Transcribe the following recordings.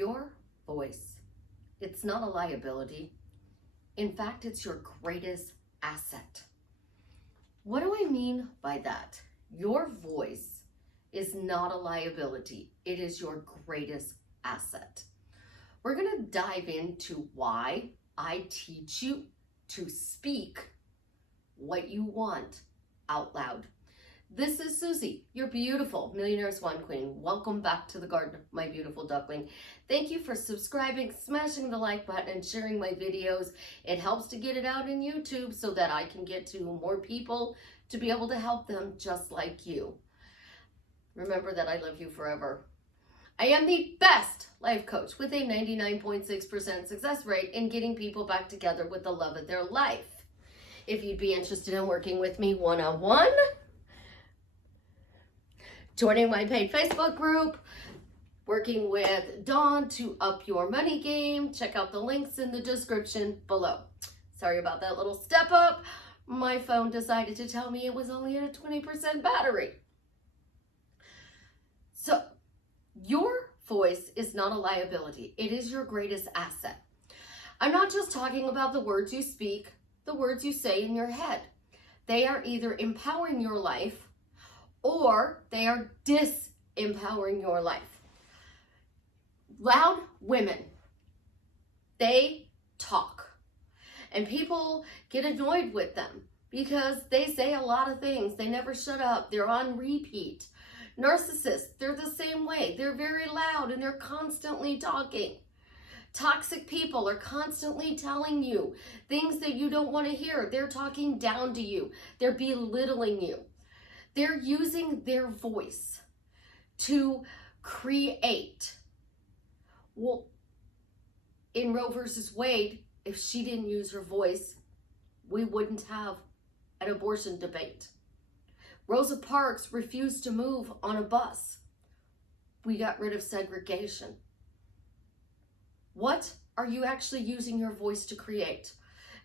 Your voice, it's not a liability. In fact, it's your greatest asset. What do I mean by that? Your voice is not a liability. It is your greatest asset. We're going to dive into why I teach you to speak what you want out loud. This is Susie, your beautiful Millionaire Swan Queen. Welcome back to the garden, my beautiful duckling. Thank you for subscribing, smashing the like button, and sharing my videos. It helps to get it out in YouTube so that I can get to more people to be able to help them just like you. Remember that I love you forever. I am the best life coach with a 99.6% success rate in getting people back together with the love of their life. If you'd be interested in working with me one-on-one, joining my paid Facebook group, working with Dawn to up your money game, check out the links in the description below. Sorry about that little step up. My phone decided to tell me it was only at a 20% battery. So, your voice is not a liability. It is your greatest asset. I'm not just talking about the words you speak, the words you say in your head. They are either empowering your life or they are disempowering your life. Loud women, they talk. And people get annoyed with them because they say a lot of things. They never shut up. They're on repeat. Narcissists, they're the same way. They're very loud and they're constantly talking. Toxic people are constantly telling you things that you don't want to hear. They're talking down to you. They're belittling you. They're using their voice to create. Well, in Roe versus Wade, if she didn't use her voice, we wouldn't have an abortion debate. Rosa Parks refused to move on a bus. We got rid of segregation. What are you actually using your voice to create?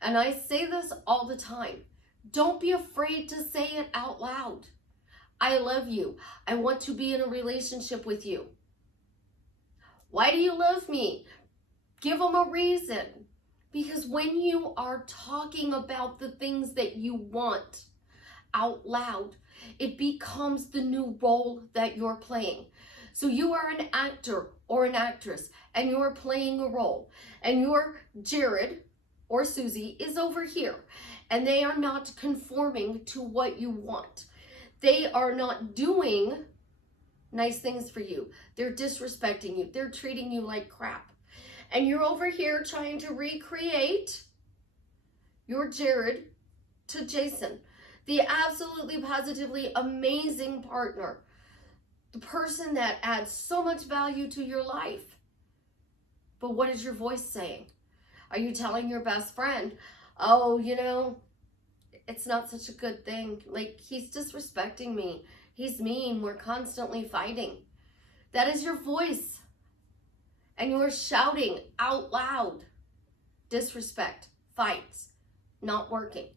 And I say this all the time. Don't be afraid to say it out loud. I love you. I want to be in a relationship with you. Why do you love me? Give them a reason. Because when you are talking about the things that you want out loud, it becomes the new role that you're playing. So you are an actor or an actress and you're playing a role, and your Jared or Susie is over here and they are not conforming to what you want. They are not doing nice things for you. They're disrespecting you. They're treating you like crap. And you're over here trying to recreate your Jared to Jason, the absolutely positively amazing partner, the person that adds so much value to your life. But what is your voice saying? Are you telling your best friend, oh, you know, it's not such a good thing. Like, he's disrespecting me. He's mean. We're constantly fighting. That is your voice. And you are shouting out loud. Disrespect, fights, not working.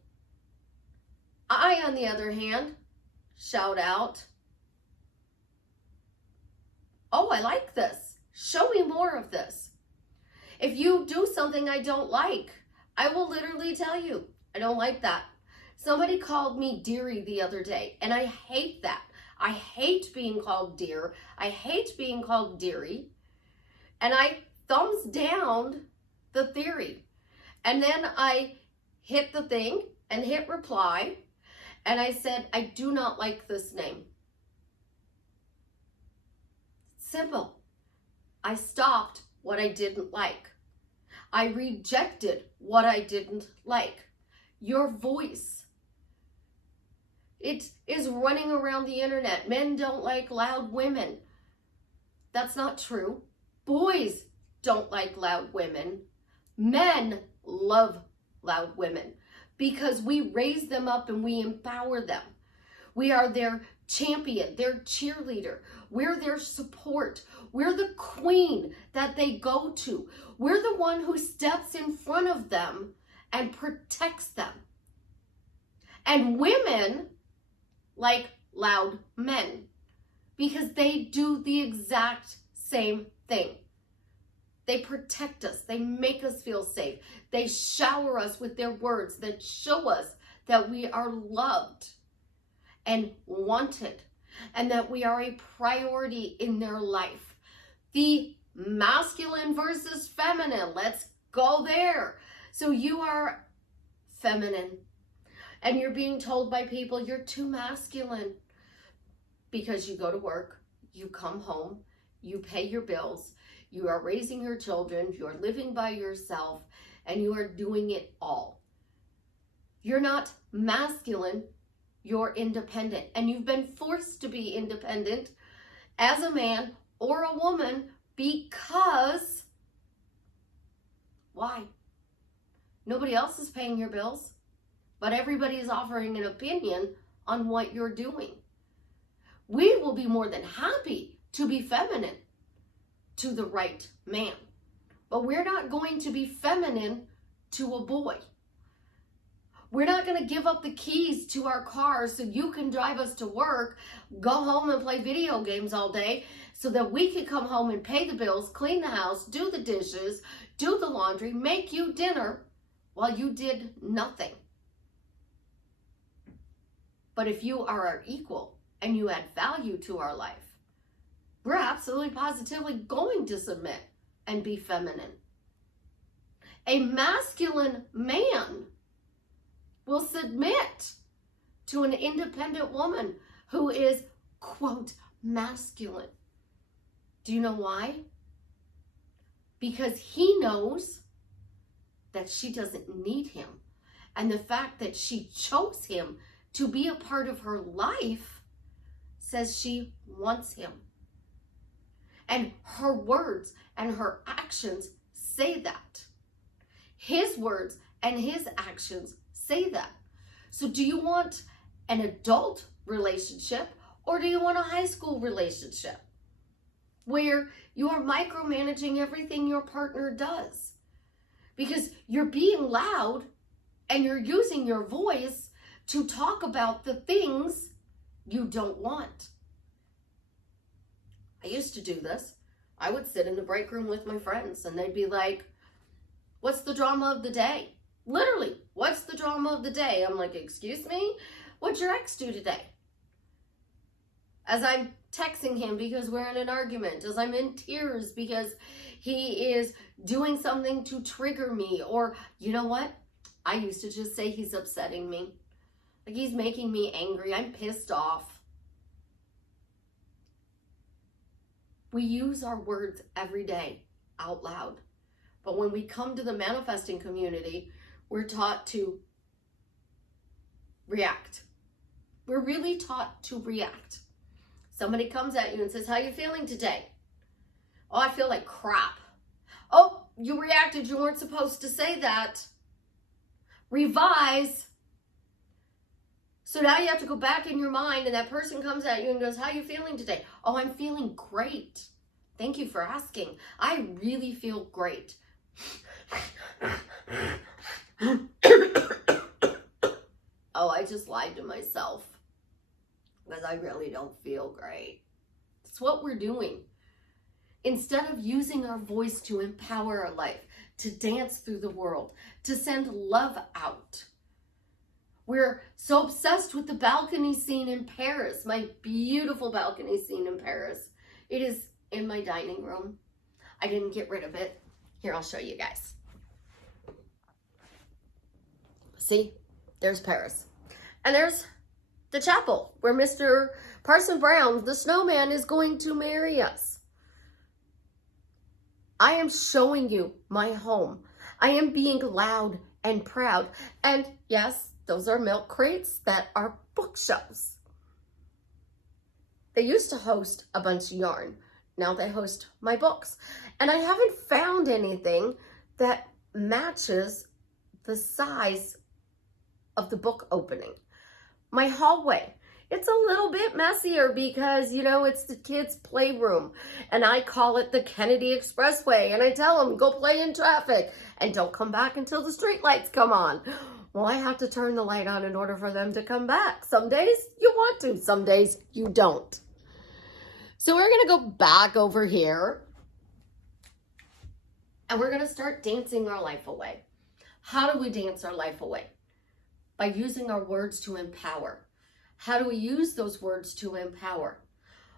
I, on the other hand, shout out, oh, I like this. Show me more of this. If you do something I don't like, I will literally tell you, I don't like that. Somebody called me dearie the other day, and I hate that. I hate being called dear. I hate being called dearie. And I thumbs down the theory. And then I hit the thing and hit reply. And I said, I do not like this name. Simple. I stopped what I didn't like. I rejected what I didn't like. Your voice. It is running around the internet. Men don't like loud women. That's not true. Boys don't like loud women. Men love loud women because we raise them up and we empower them. We are their champion, their cheerleader. We're their support. We're the queen that they go to. We're the one who steps in front of them and protects them. And women like loud men because they do the exact same thing. They protect us. They make us feel safe. They shower us with their words that show us that we are loved and wanted and that we are a priority in their life. The masculine versus feminine. Let's go there. So you are feminine and you're being told by people you're too masculine because you go to work, you come home, you pay your bills, you are raising your children, you are living by yourself, and you are doing it all. You're not masculine, you're independent. And you've been forced to be independent as a man or a woman because, why? Nobody else is paying your bills, but everybody is offering an opinion on what you're doing. We will be more than happy to be feminine to the right man, but we're not going to be feminine to a boy. We're not going to give up the keys to our cars so you can drive us to work, go home and play video games all day so that we can come home and pay the bills, clean the house, do the dishes, do the laundry, make you dinner while you did nothing. But if you are our equal and you add value to our life, we're absolutely positively going to submit and be feminine. A masculine man will submit to an independent woman who is, quote, masculine. Do you know why? Because he knows that she doesn't need him. And the fact that she chose him to be a part of her life says she wants him. And her words and her actions say that. His words and his actions say that. So do you want an adult relationship or do you want a high school relationship where you are micromanaging everything your partner does? Because you're being loud and you're using your voice to talk about the things you don't want. I used to do this. I would sit in the break room with my friends and they'd be like, what's the drama of the day? Literally, what's the drama of the day? I'm like, excuse me? What'd your ex do today? As I'm texting him because we're in an argument, as I'm in tears because he is doing something to trigger me, or you know what? I used to just say he's upsetting me. Like he's making me angry. I'm pissed off. We use our words every day out loud. But when we come to the manifesting community, we're taught to react. We're really taught to react. Somebody comes at you and says, how you feeling today? Oh, I feel like crap. Oh, you reacted. You weren't supposed to say that. Revise. So now you have to go back in your mind and that person comes at you and goes, how you feeling today? Oh, I'm feeling great. Thank you for asking. I really feel great. Oh, I just lied to myself because I really don't feel great. It's what we're doing. Instead of using our voice to empower our life, to dance through the world, to send love out. We're so obsessed with the balcony scene in Paris, my beautiful balcony scene in Paris. It is in my dining room. I didn't get rid of it. Here, I'll show you guys. See, there's Paris. And there's the chapel where Mr. Parson Brown, the snowman, is going to marry us. I am showing you my home. I am being loud and proud. And yes, those are milk crates that are bookshelves. They used to host a bunch of yarn. Now they host my books. And I haven't found anything that matches the size of the book opening. My hallway, it's a little bit messier because, you know, it's the kids' playroom. And I call it the Kennedy Expressway. And I tell them, go play in traffic and don't come back until the street lights come on. Well, I have to turn the light on in order for them to come back. Some days you want to, some days you don't. So we're going to go back over here. And we're going to start dancing our life away. How do we dance our life away? By using our words to empower. How do we use those words to empower?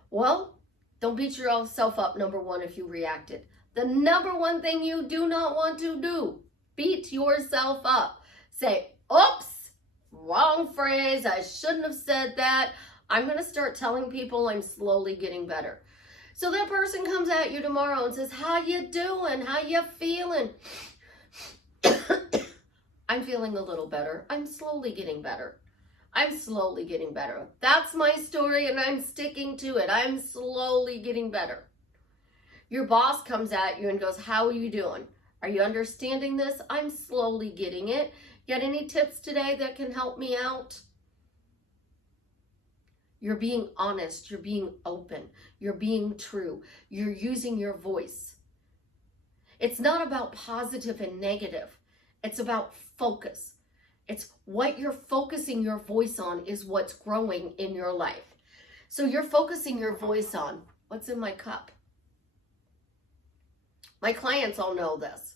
Well, don't beat yourself up, number one, if you reacted. The number one thing you do not want to do, beat yourself up. Say, oops, wrong phrase. I shouldn't have said that. I'm going to start telling people I'm slowly getting better. So that person comes at you tomorrow and says, how you doing? How you feeling? I'm feeling a little better. I'm slowly getting better. I'm slowly getting better. That's my story and I'm sticking to it. I'm slowly getting better. Your boss comes at you and goes, how are you doing? Are you understanding this? I'm slowly getting it. Got any tips today that can help me out? You're being honest. You're being open. You're being true. You're using your voice. It's not about positive and negative. It's about focus. It's what you're focusing your voice on is what's growing in your life. So you're focusing your voice on what's in my cup. My clients all know this.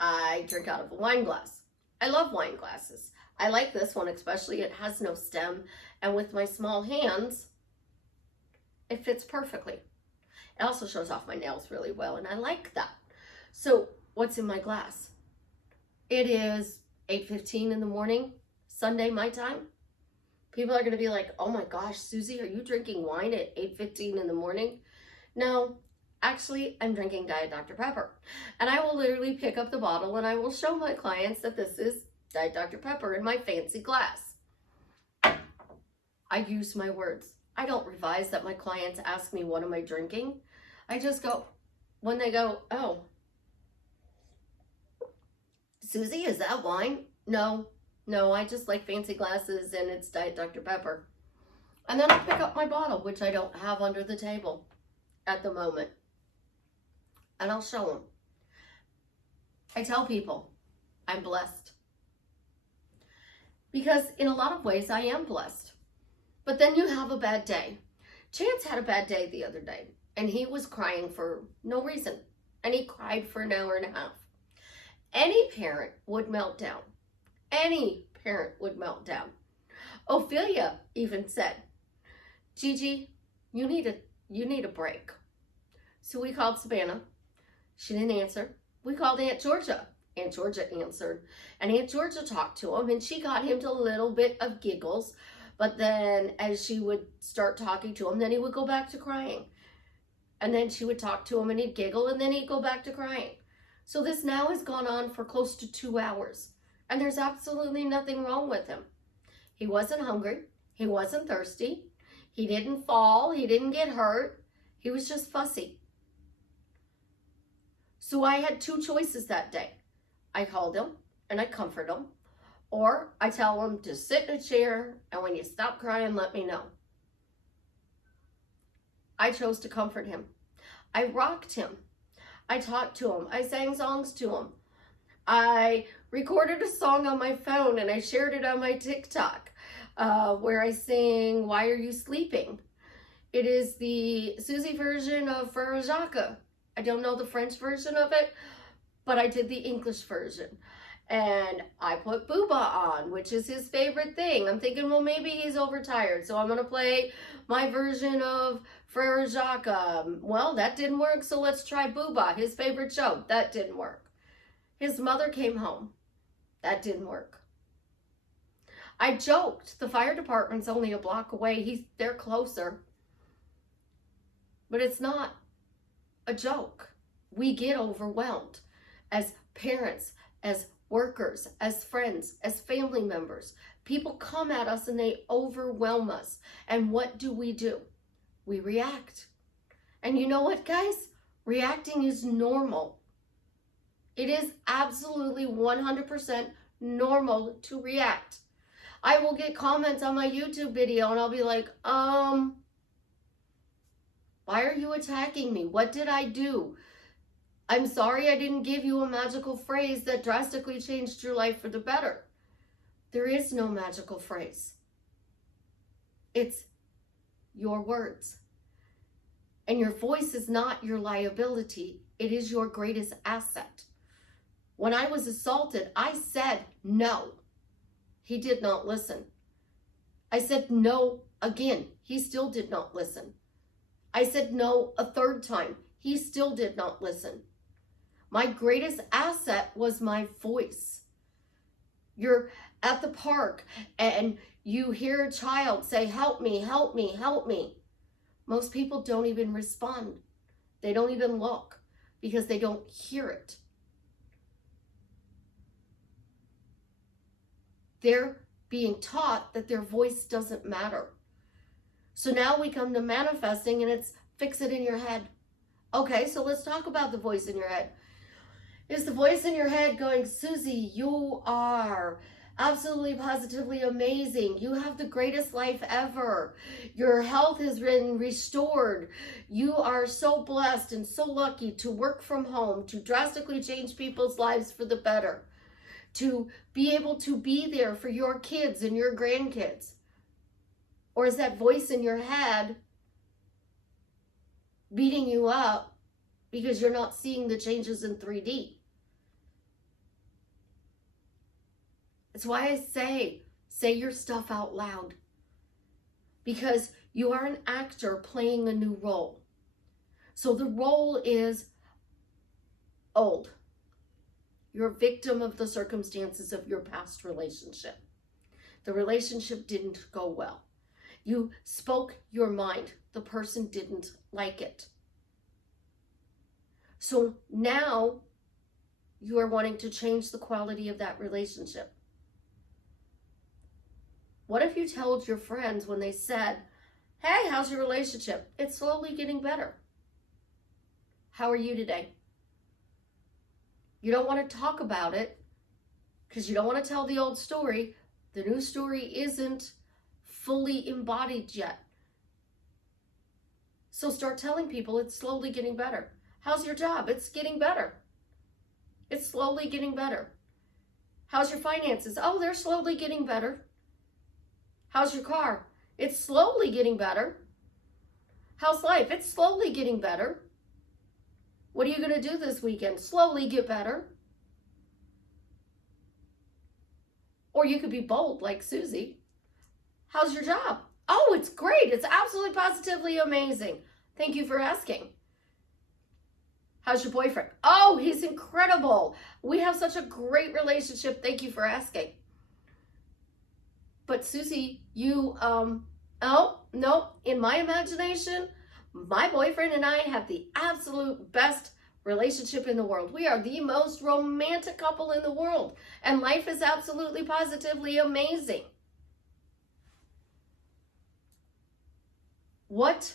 I drink out of a wine glass. I love wine glasses. I like this one especially. It has no stem. And with my small hands, it fits perfectly. It also shows off my nails really well, and I like that. So what's in my glass? It is 8:15 in the morning, Sunday, my time. People are going to be like, oh my gosh, Susie, are you drinking wine at 8:15 in the morning? No, actually, I'm drinking Diet Dr. Pepper. And I will literally pick up the bottle and I will show my clients that this is Diet Dr. Pepper in my fancy glass. I use my words. I don't revise that my clients ask me, what am I drinking? I just go, when they go, oh, Susie, is that wine? No, I just like fancy glasses and it's Diet Dr. Pepper. And then I pick up my bottle, which I don't have under the table at the moment. And I'll show them. I tell people I'm blessed. Because in a lot of ways I am blessed. But then you have a bad day. Chance had a bad day the other day, and he was crying for no reason. And he cried for an hour and a half. Any parent would melt down. Any parent would melt down. Ophelia even said, Gigi, you need a break. So we called Savannah. She didn't answer. We called Aunt Georgia. Aunt Georgia answered. And Aunt Georgia talked to him, and she got him to a little bit of giggles. But then as she would start talking to him, then he would go back to crying. And then she would talk to him and he'd giggle and then he'd go back to crying. So this now has gone on for close to 2 hours. And there's absolutely nothing wrong with him. He wasn't hungry. He wasn't thirsty. He didn't fall. He didn't get hurt. He was just fussy. So I had 2 choices that day. I called him and I comforted him. Or I tell him to sit in a chair, and when you stop crying, let me know. I chose to comfort him. I rocked him. I talked to him. I sang songs to him. I recorded a song on my phone, and I shared it on my TikTok, where I sing, Why Are You Sleeping? It is the Susie version of Frere Jacques. I don't know the French version of it, but I did the English version. And I put Booba on, which is his favorite thing. I'm thinking, well, maybe he's overtired, so I'm going to play my version of Frere Jacques. Well, that didn't work, so let's try Booba, his favorite show. That didn't work. His mother came home. That didn't work. I joked, the fire department's only a block away. They're closer. But it's not a joke. We get overwhelmed as parents, as workers, as friends, as family members. People come at us and they overwhelm us. And what do? We react. And you know what, guys? Reacting is normal. It is absolutely 100% normal to react. I will get comments on my YouTube video and I'll be like, why are you attacking me? What did I do? I'm sorry I didn't give you a magical phrase that drastically changed your life for the better. There is no magical phrase. It's your words. And your voice is not your liability. It is your greatest asset. When I was assaulted, I said no. He did not listen. I said no again. He still did not listen. I said no a third time. He still did not listen. My greatest asset was my voice. You're at the park and you hear a child say, help me, help me, help me. Most people don't even respond. They don't even look because they don't hear it. They're being taught that their voice doesn't matter. So now we come to manifesting and it's fix it in your head. Okay, so let's talk about the voice in your head. Is the voice in your head going, Susie, you are absolutely positively amazing. You have the greatest life ever. Your health has been restored. You are so blessed and so lucky to work from home, to drastically change people's lives for the better, to be able to be there for your kids and your grandkids? Or is that voice in your head beating you up because you're not seeing the changes in 3D? That's why I say your stuff out loud, because you are an actor playing a new role. So the role is old. You're a victim of the circumstances of your past relationship. The relationship didn't go well. You spoke your mind. The person didn't like it. So now you are wanting to change the quality of that relationship. What if you told your friends when they said, hey, how's your relationship? It's slowly getting better. How are you today? You don't want to talk about it because you don't want to tell the old story. The new story isn't fully embodied yet. So start telling people it's slowly getting better. How's your job? It's getting better. It's slowly getting better. How's your finances? Oh, they're slowly getting better. How's your car? It's slowly getting better. How's life? It's slowly getting better. What are you going to do this weekend? Slowly get better. Or you could be bold like Susie. How's your job? Oh, it's great. It's absolutely positively amazing. Thank you for asking. How's your boyfriend? Oh, he's incredible. We have such a great relationship. Thank you for asking. But Susie, you, oh, no, in my imagination, my boyfriend and I have the absolute best relationship in the world. We are the most romantic couple in the world, and life is absolutely positively amazing. What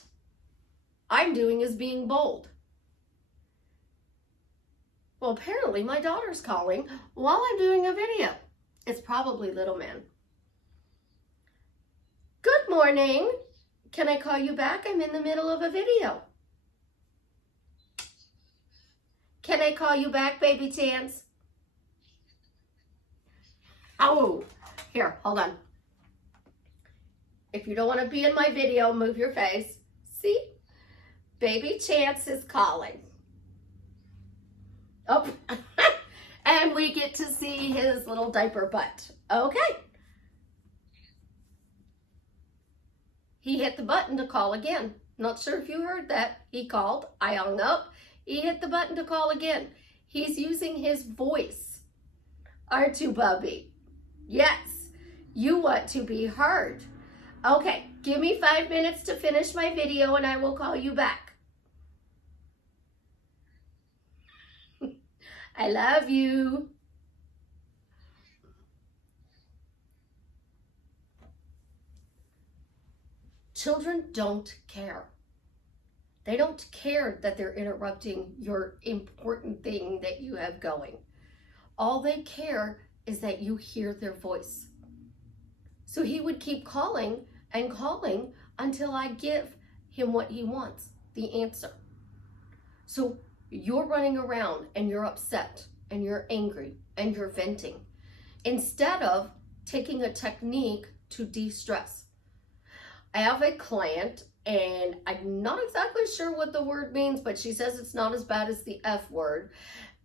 I'm doing is being bold. Well, apparently my daughter's calling while I'm doing a video. It's probably little man. Good morning. Can I call you back? I'm in the middle of a video. Can I call you back, baby Chance? Oh, here, hold on. If you don't want to be in my video, move your face. See? Baby Chance is calling. Oh, and we get to see his little diaper butt. Okay. He hit the button to call again. Not sure if you heard that. He called. I hung up. He hit the button to call again. He's using his voice. Aren't you, Bubby? Yes. You want to be heard. Okay. Give me 5 minutes to finish my video and I will call you back. I love you. Children don't care. They don't care that they're interrupting your important thing that you have going. All they care is that you hear their voice. So he would keep calling and calling until I give him what he wants, the answer. So you're running around and you're upset and you're angry and you're venting instead of taking a technique to de-stress. I have a client and I'm not exactly sure what the word means, but she says it's not as bad as the F word.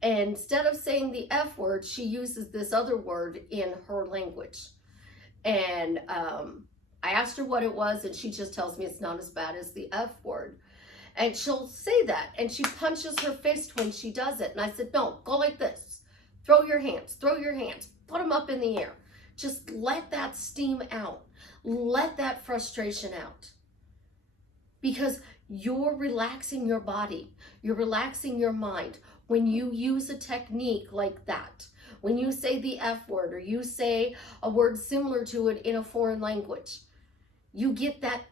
And instead of saying the F word, she uses this other word in her language. And I asked her what it was, and she just tells me it's not as bad as the F word. And she'll say that, and she punches her fist when she does it. And I said, no, go like this. Throw your hands, put them up in the air. Just let that steam out. Let that frustration out. Because you're relaxing your body. You're relaxing your mind. When you use a technique like that, when you say the F word or you say a word similar to it in a foreign language, you get that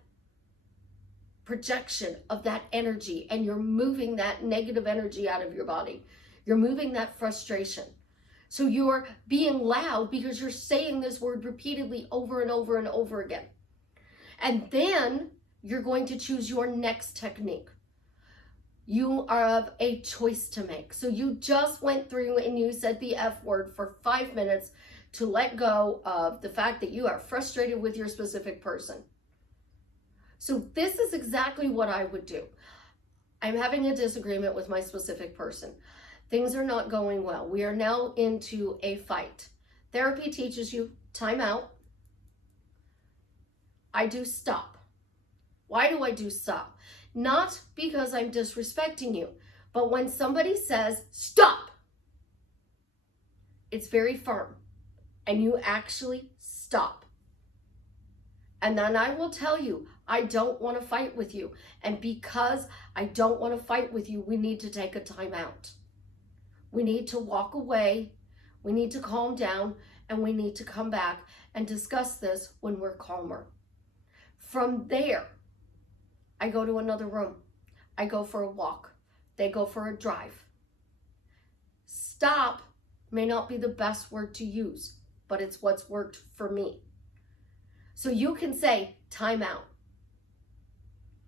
projection of that energy, and you're moving that negative energy out of your body. You're moving that frustration. So you're being loud because you're saying this word repeatedly over and over and over again. And then you're going to choose your next technique. You have a choice to make. So you just went through and you said the F word for 5 minutes to let go of the fact that you are frustrated with your specific person. So this is exactly what I would do. I'm having a disagreement with my specific person. Things are not going well. We are now into a fight. Therapy teaches you time out. I do stop. Why do I do stop? Not because I'm disrespecting you, but when somebody says stop, it's very firm, and you actually stop. And then I will tell you, I don't want to fight with you. And because I don't want to fight with you, we need to take a time out. We need to walk away. We need to calm down, and we need to come back and discuss this when we're calmer. From there, I go to another room. I go for a walk. They go for a drive. Stop may not be the best word to use, but it's what's worked for me. So you can say time out.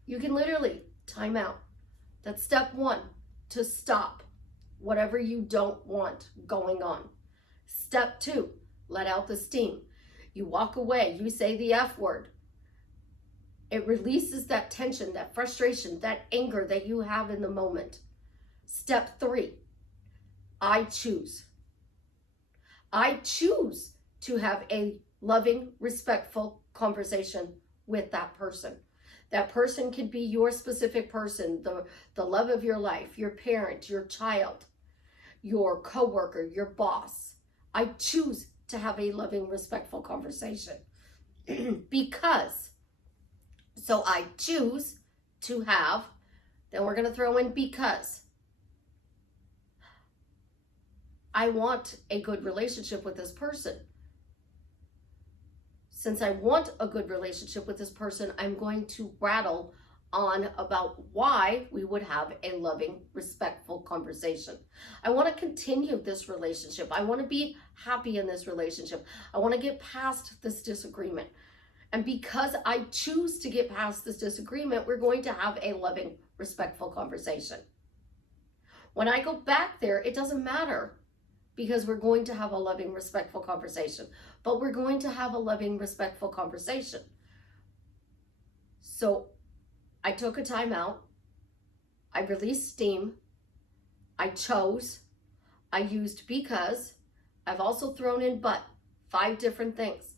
You can literally time out. That's step one, to stop whatever you don't want going on. Step two, let out the steam. You walk away, you say the F word. It releases that tension, that frustration, that anger that you have in the moment. Step three, I choose. I choose to have a loving, respectful conversation with that person. That person could be your specific person, the love of your life, your parent, your child, your coworker, your boss. I choose to have a loving, respectful conversation because, so I choose to have, then we're going to throw in because. I want a good relationship with this person. Since I want a good relationship with this person, I'm going to rattle on about why we would have a loving, respectful conversation. I want to continue this relationship. I want to be happy in this relationship. I want to get past this disagreement. And because I choose to get past this disagreement, we're going to have a loving, respectful conversation. When I go back there, it doesn't matter, because we're going to have a loving, respectful conversation. But we're going to have a loving, respectful conversation. So I took a time out. I released steam. I chose. I used because. I've also thrown in but. 5 different things.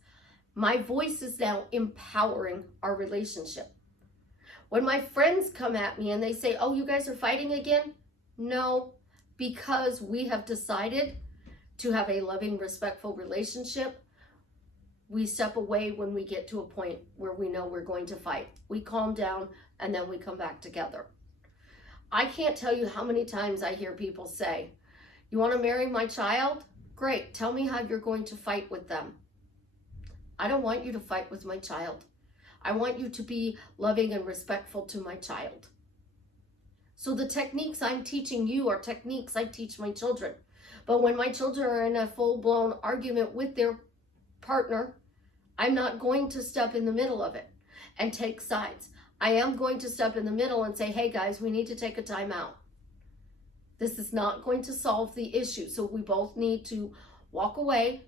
My voice is now empowering our relationship. When my friends come at me and they say, oh, you guys are fighting again? No, because we have decided to have a loving, respectful relationship. We step away when we get to a point where we know we're going to fight. We calm down and then we come back together. I can't tell you how many times I hear people say, you want to marry my child? Great, tell me how you're going to fight with them. I don't want you to fight with my child. I want you to be loving and respectful to my child. So the techniques I'm teaching you are techniques I teach my children. But when my children are in a full-blown argument with their partner, I'm not going to step in the middle of it and take sides. I am going to step in the middle and say, hey guys, we need to take a time out. This is not going to solve the issue. So we both need to walk away,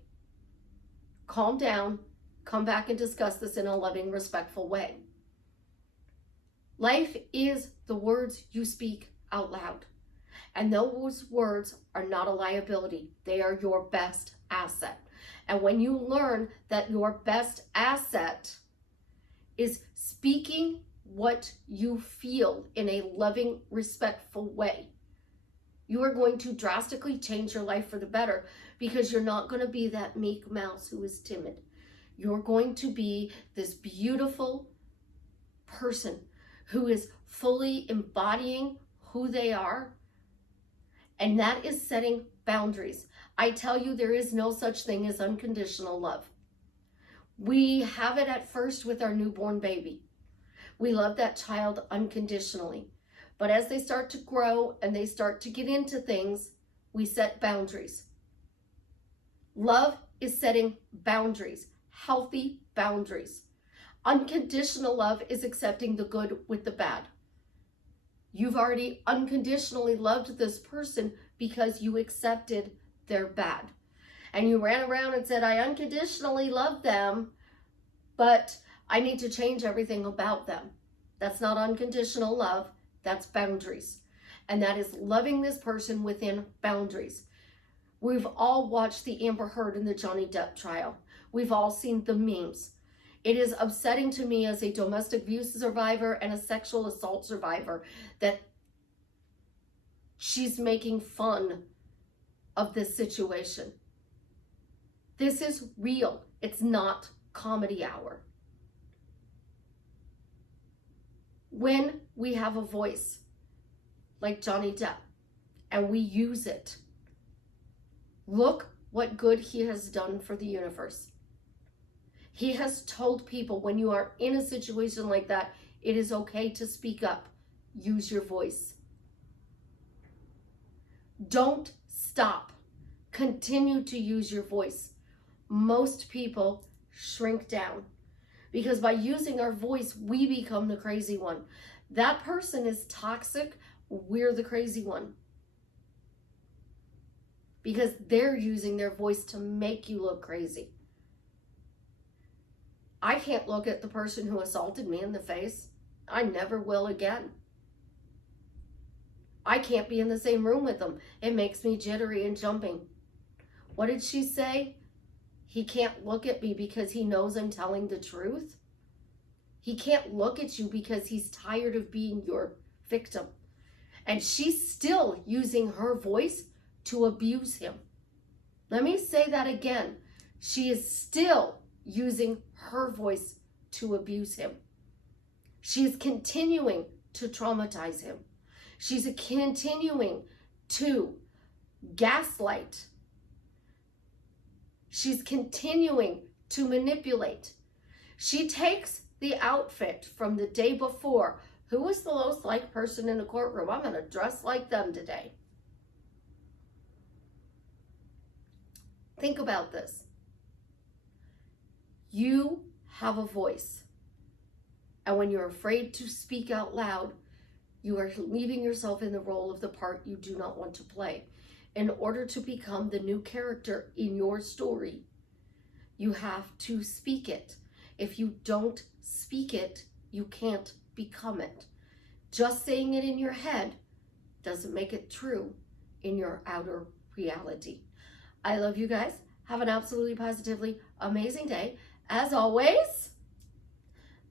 calm down, come back and discuss this in a loving, respectful way. Life is the words you speak out loud. And those words are not a liability. They are your best asset. And when you learn that your best asset is speaking what you feel in a loving, respectful way, you are going to drastically change your life for the better, because you're not going to be that meek mouse who is timid. You're going to be this beautiful person who is fully embodying who they are, and that is setting boundaries. I tell you, there is no such thing as unconditional love. We have it at first with our newborn baby. We love that child unconditionally. But as they start to grow and they start to get into things, we set boundaries. Love is setting boundaries, healthy boundaries. Unconditional love is accepting the good with the bad. You've already unconditionally loved this person because you accepted their bad. And you ran around and said, I unconditionally love them, but I need to change everything about them. That's not unconditional love. That's boundaries. And that is loving this person within boundaries. We've all watched the Amber Heard and the Johnny Depp trial. We've all seen the memes. It is upsetting to me as a domestic abuse survivor and a sexual assault survivor that she's making fun of this situation. This is real. It's not comedy hour. When we have a voice like Johnny Depp and we use it, look what good he has done for the universe. He has told people, when you are in a situation like that, it is okay to speak up. Use your voice. Don't stop. Continue to use your voice. Most people shrink down because by using our voice, we become the crazy one. That person is toxic. We're the crazy one, because they're using their voice to make you look crazy. I can't look at the person who assaulted me in the face. I never will again. I can't be in the same room with them. It makes me jittery and jumping. What did she say? He can't look at me because he knows I'm telling the truth. He can't look at you because he's tired of being your victim. And she's still using her voice to abuse him. Let me say that again. She is still using her voice to abuse him. She is continuing to traumatize him. She's continuing to gaslight. She's continuing to manipulate. She takes the outfit from the day before. Who was the most liked person in the courtroom? I'm going to dress like them today. Think about this. You have a voice. And when you're afraid to speak out loud, you are leaving yourself in the role of the part you do not want to play. In order to become the new character in your story, you have to speak it. If you don't speak it, you can't become it. Just saying it in your head doesn't make it true in your outer reality. I love you guys. Have an absolutely positively amazing day. As always,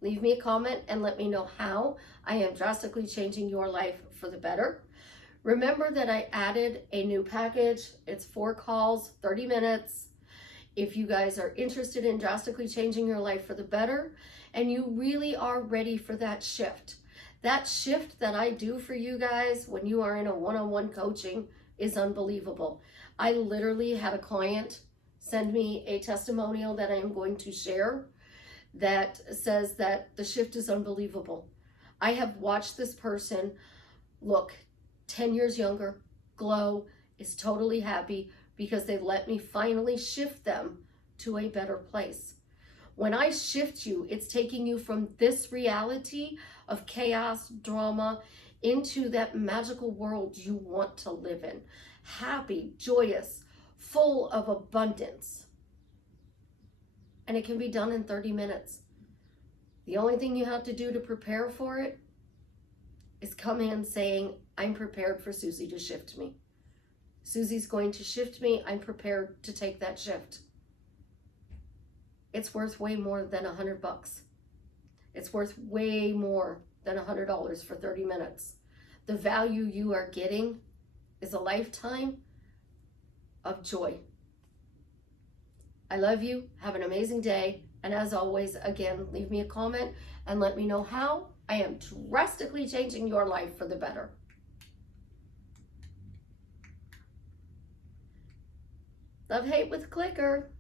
leave me a comment and let me know how I am drastically changing your life for the better. Remember that I added a new package. It's 4 calls, 30 minutes. If you guys are interested in drastically changing your life for the better, and you really are ready for that shift that I do for you guys when you are in a one-on-one coaching is unbelievable. I literally had a client send me a testimonial that I am going to share that says that the shift is unbelievable. I have watched this person look 10 years younger, glow, is totally happy because they let me finally shift them to a better place. When I shift you, it's taking you from this reality of chaos, drama, into that magical world you want to live in. Happy, joyous, full of abundance. And it can be done in 30 minutes. The only thing you have to do to prepare for it is come in saying, I'm prepared for Susie to shift me. Susie's going to shift me. I'm prepared to take that shift. It's worth way more than $100. It's worth way more than $100 for 30 minutes. The value you are getting is a lifetime of joy. I love you. Have an amazing day. And as always, again, leave me a comment and let me know how I am drastically changing your life for the better. Love, hate with clicker.